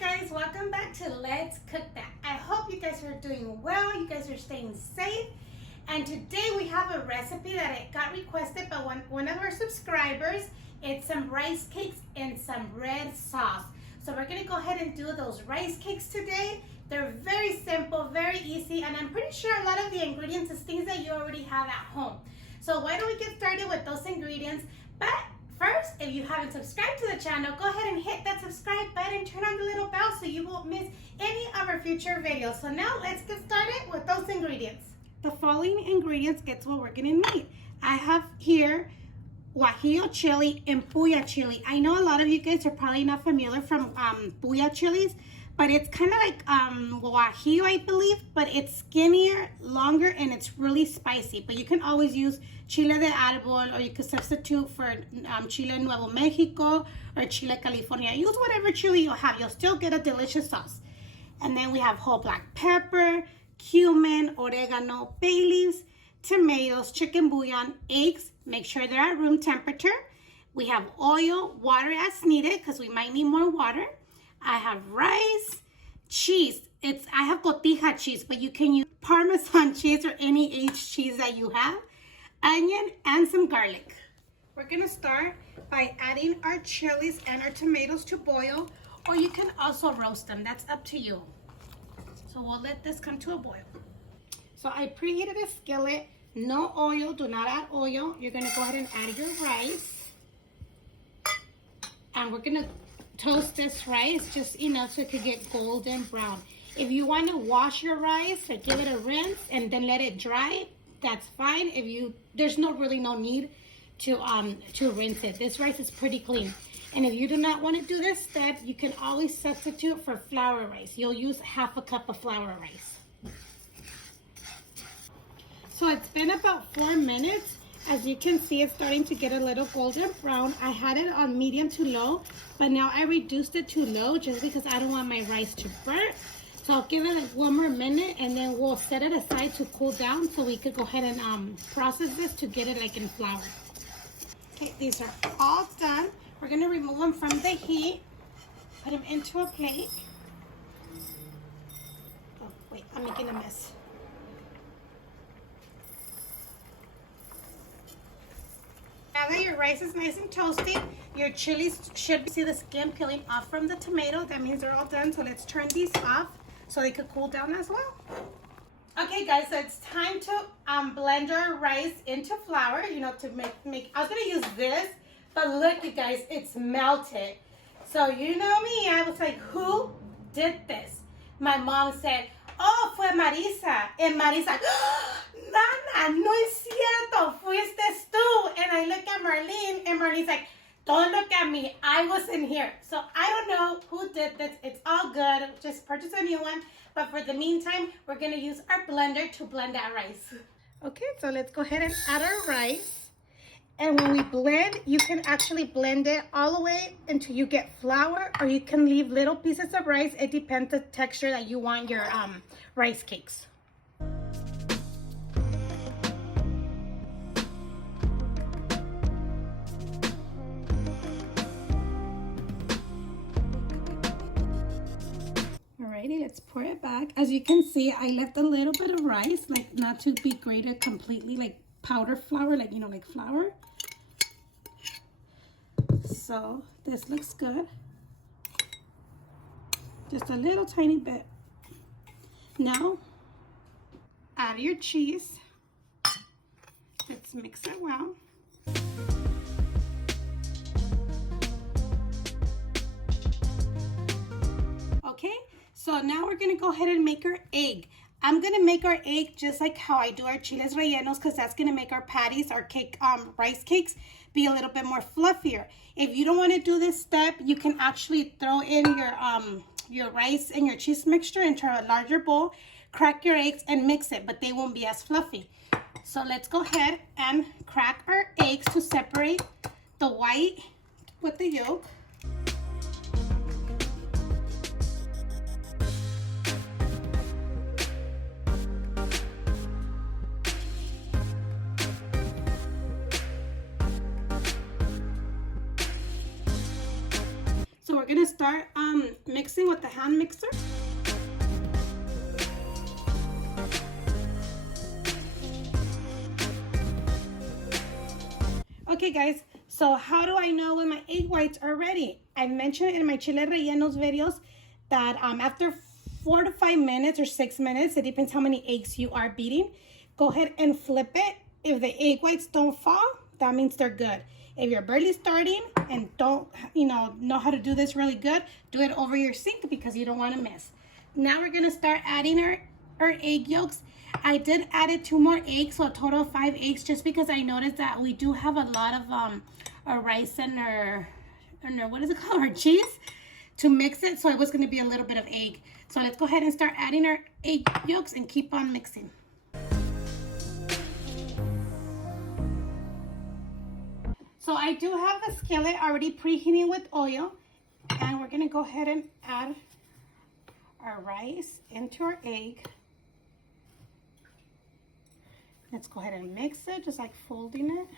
Hi guys, welcome back to Let's Cook That. I hope you guys are doing well, you guys are staying safe. And today we have a recipe that it got requested by one of our subscribers. It's some rice cakes and some red sauce. So we're gonna go ahead and do those rice cakes today. They're very simple, very easy, and I'm pretty sure a lot of the ingredients is things that you already have at home. So why don't we get started with those ingredients? But first, if you haven't subscribed to the channel, go ahead and hit that subscribe button, turn on the little bell so you won't miss any of our future videos. So now let's get started with those ingredients. The following ingredients gets what we're gonna need. I have here guajillo chili and puya chili. I know a lot of you guys are probably not familiar from puya chilies, but it's kind of like guajillo, I believe, but it's skinnier, longer, and it's really spicy. But you can always use chile de árbol, or you can substitute for chile Nuevo Mexico or chile California. Use whatever chili you have. You'll still get a delicious sauce. And then we have whole black pepper, cumin, oregano, bay leaves, tomatoes, chicken bouillon, eggs. Make sure they're at room temperature. We have oil, water as needed because we might need more water. I have rice, cheese. I have cotija cheese, but you can use Parmesan cheese or any aged cheese that you have. Onion and some garlic. We're gonna start by adding our chilies and our tomatoes to boil, or you can also roast them. That's up to you. So we'll let this come to a boil. So I preheated a skillet. No oil, do not add oil. You're gonna go ahead and add your rice. And we're gonna toast this rice just enough so it could get golden brown. If you want to wash your rice or give it a rinse and then let it dry, that's fine. There's really no need to rinse it. This rice is pretty clean. And if you do not want to do this step, you can always substitute for flour rice. You'll use half a cup of flour rice. So it's been about 4 minutes. As you can see, it's starting to get a little golden brown. I had it on medium to low, but now I reduced it to low just because I don't want my rice to burn. So I'll give it like 1 more minute and then we'll set it aside to cool down so we could go ahead and process this to get it like in flour. Okay, these are all done. We're gonna remove them from the heat, put them into a plate. Oh, wait, I'm making a mess. Now that your rice is nice and toasty, your chilies should see the skin peeling off from the tomato. That means they're all done. So let's turn these off so they could cool down as well. Okay guys, so it's time to blend our rice into flour, to make, I was gonna use this, but look you guys, it's melted. So you know me, I was like, who did this? My mom said, oh, fue Marisa. And Marisa, Nana, no es cierto, fuiste tú. And I look at Marlene, and Marlene's like, don't look at me, I wasn't here. So I don't know who did this. It's all good, just purchase a new one. But for the meantime, we're gonna use our blender to blend that rice. Okay, so let's go ahead and add our rice. And when we blend, you can actually blend it all the way until you get flour, or you can leave little pieces of rice. It depends the texture that you want your rice cakes. Alrighty, let's pour it back. As you can see, I left a little bit of rice, like not to be grated completely, like powder flour, like like flour. So this looks good. Just a little tiny bit. Now add your cheese. Let's mix it well. Okay, so now we're gonna go ahead and make our egg. I'm gonna make our egg just like how I do our chiles rellenos, because that's gonna make our patties, our cake, rice cakes, be a little bit more fluffier. If you don't want to do this step, you can actually throw in your rice and your cheese mixture into a larger bowl, crack your eggs and mix it, but they won't be as fluffy. So let's go ahead and crack our eggs to separate the white with the yolk. gonna start mixing with the hand mixer. Okay guys, so how do I know when my egg whites are ready? I mentioned in my chile rellenos videos that after 4 to 5 minutes or 6 minutes, it depends how many eggs you are beating, go ahead and flip it. If the egg whites don't fall, that means they're good. If you're barely starting and don't know how to do this really good, do it over your sink because you don't want to miss. Now we're gonna start adding our egg yolks. I did add 2 more eggs, so a total of 5 eggs, just because I noticed that we do have a lot of our rice and our what is it called, our cheese to mix it, so it was going to be a little bit of egg. So let's go ahead and start adding our egg yolks and keep on mixing. So I do have the skillet already preheating with oil, and we're going to go ahead and add our rice into our egg. Let's go ahead and mix it, just like folding it.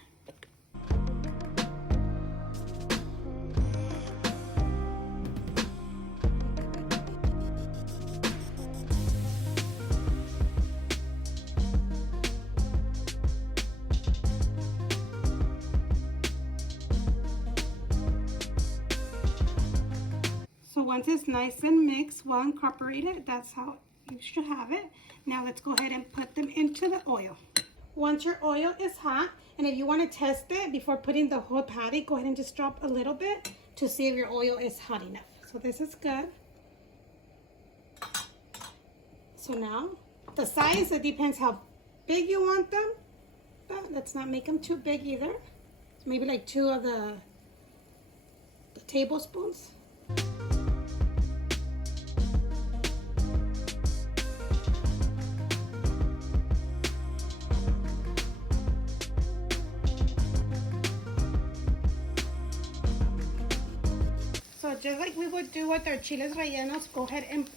So once it's nice and mixed, well incorporated, that's how you should have it. Now let's go ahead and put them into the oil. Once your oil is hot, and if you want to test it before putting the whole patty, go ahead and just drop a little bit to see if your oil is hot enough. So this is good. So now the size, it depends how big you want them, but let's not make them too big either. So maybe like 2 of the tablespoons. So just like we would do with our chiles rellenos, go ahead and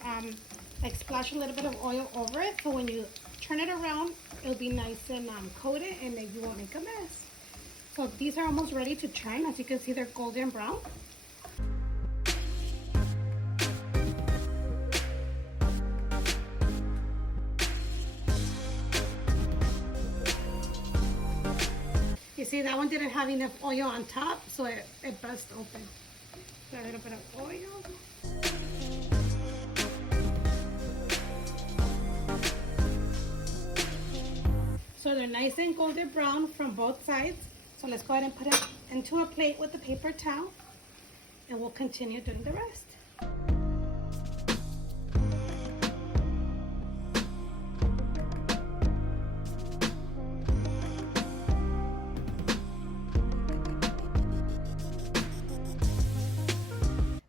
like splash a little bit of oil over it, so when you turn it around, it'll be nice and coated, and then you won't make a mess. So these are almost ready to turn. As you can see, they're golden brown. You see, that one didn't have enough oil on top, so it burst open. A little bit of oil. So they're nice and golden brown from both sides. So let's go ahead and put it into a plate with the paper towel, and we'll continue doing the rest.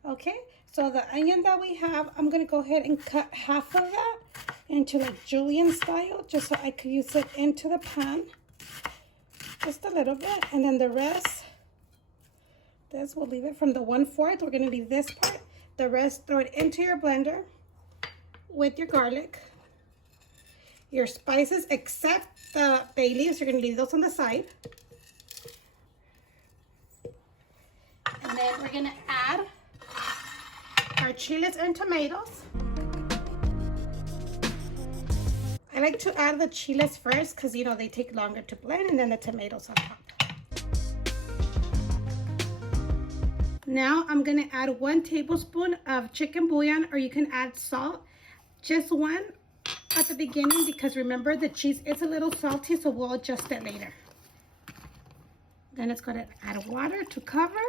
Okay, so the onion that we have, I'm gonna go ahead and cut half of that into like julienne style, just so I could use it into the pan, just a little bit, and then the rest, this we'll leave it from the 1/4. We're gonna leave this part. The rest, throw it into your blender with your garlic, your spices, except the bay leaves. You're gonna leave those on the side, and then we're gonna add our chiles and tomatoes. I like to add the chiles first because, you know, they take longer to blend, and then the tomatoes on top. Now I'm going to add 1 tablespoon of chicken bouillon, or you can add salt. Just 1 at the beginning, because remember the cheese is a little salty, so we'll adjust it later. Then let's go ahead and add water to cover.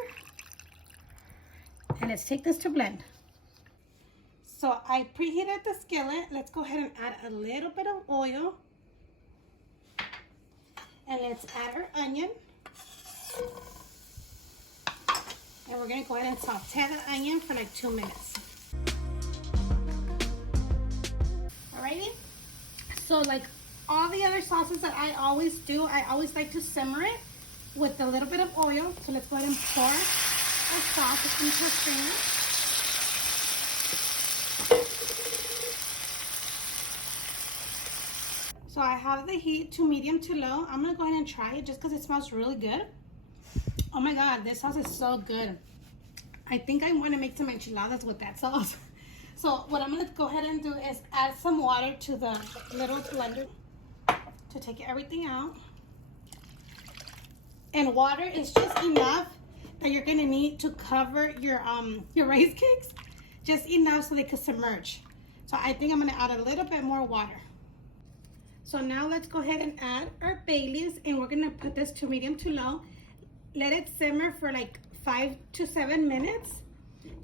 And let's take this to blend. So I preheated the skillet. Let's go ahead and add a little bit of oil. And let's add our onion. And we're going to go ahead and saute the onion for like 2 minutes. Alrighty. So like all the other sauces that I always do, I always like to simmer it with a little bit of oil. So let's go ahead and pour our sauce into a strainer. So I have the heat to medium to low. I'm gonna go ahead and try it just because it smells really good. Oh my God, this sauce is so good. I think I want to make some enchiladas with that sauce. So what I'm going to go ahead and do is add some water to the little blender to take everything out. And water is just enough that you're going to need to cover your rice cakes. Just enough so they could submerge. So I think I'm going to add a little bit more water. So now let's go ahead and add our bay leaves, and we're going to put this to medium to low. Let it simmer for like 5 to 7 minutes,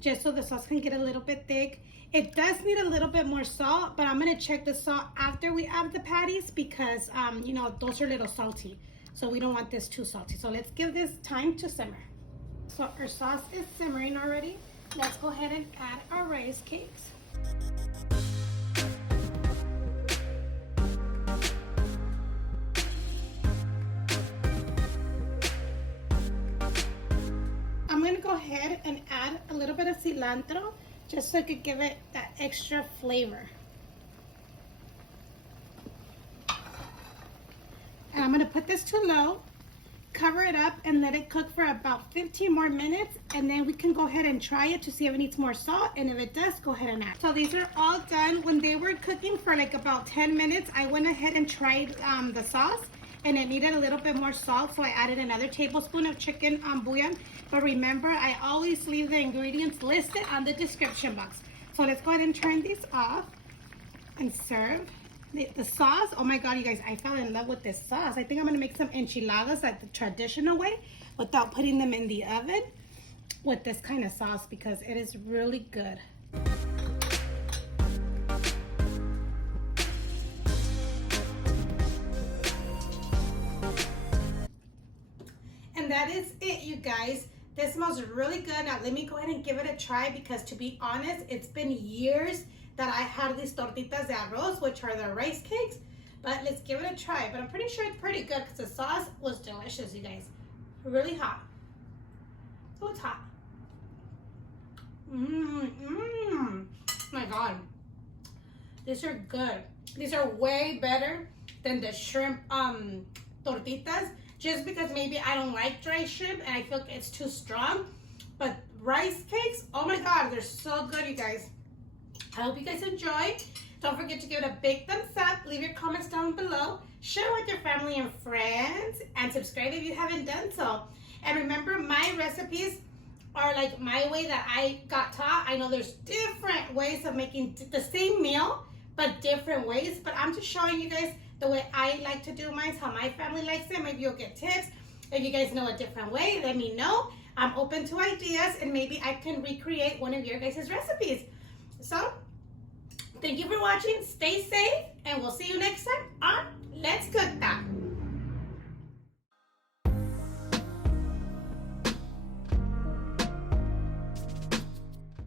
just so the sauce can get a little bit thick. It does need a little bit more salt, but I'm gonna check the salt after we add the patties because you know, those are a little salty. So we don't want this too salty. So let's give this time to simmer. So our sauce is simmering already. Let's go ahead and add our rice cakes. I'm gonna go ahead and add a little bit of cilantro just so I could give it that extra flavor. And I'm gonna put this to low, cover it up, and let it cook for about 15 more minutes, and then we can go ahead and try it to see if it needs more salt, and if it does, go ahead and add. So these are all done. When they were cooking for like about 10 minutes, I went ahead and tried the sauce, and it needed a little bit more salt, so I added another tablespoon of chicken bouillon. But remember, I always leave the ingredients listed on the description box. So let's go ahead and turn these off and serve. The sauce, oh my God, you guys, I fell in love with this sauce. I think I'm gonna make some enchiladas like the traditional way without putting them in the oven with this kind of sauce because it is really good. And that is it, you guys. This smells really good. Now let me go ahead and give it a try because to be honest, it's been years that I had these tortitas de arroz, which are the rice cakes. But let's give it a try. But I'm pretty sure it's pretty good because the sauce was delicious, you guys. Really hot. Oh, it's hot. My God. These are good. These are way better than the shrimp tortitas. Just because maybe I don't like dry shrimp and I feel like it's too strong. But rice cakes, oh my God, they're so good, you guys. I hope you guys enjoy. Don't forget to give it a big thumbs up. Leave your comments down below. Share with your family and friends. And subscribe if you haven't done so. And remember, my recipes are like my way that I got taught. I know there's different ways of making the same meal, but different ways. But I'm just showing you guys the way I like to do mine, how my family likes it. Maybe you'll get tips. If you guys know a different way, let me know. I'm open to ideas and maybe I can recreate one of your guys' recipes. So, thank you for watching. Stay safe and we'll see you next time.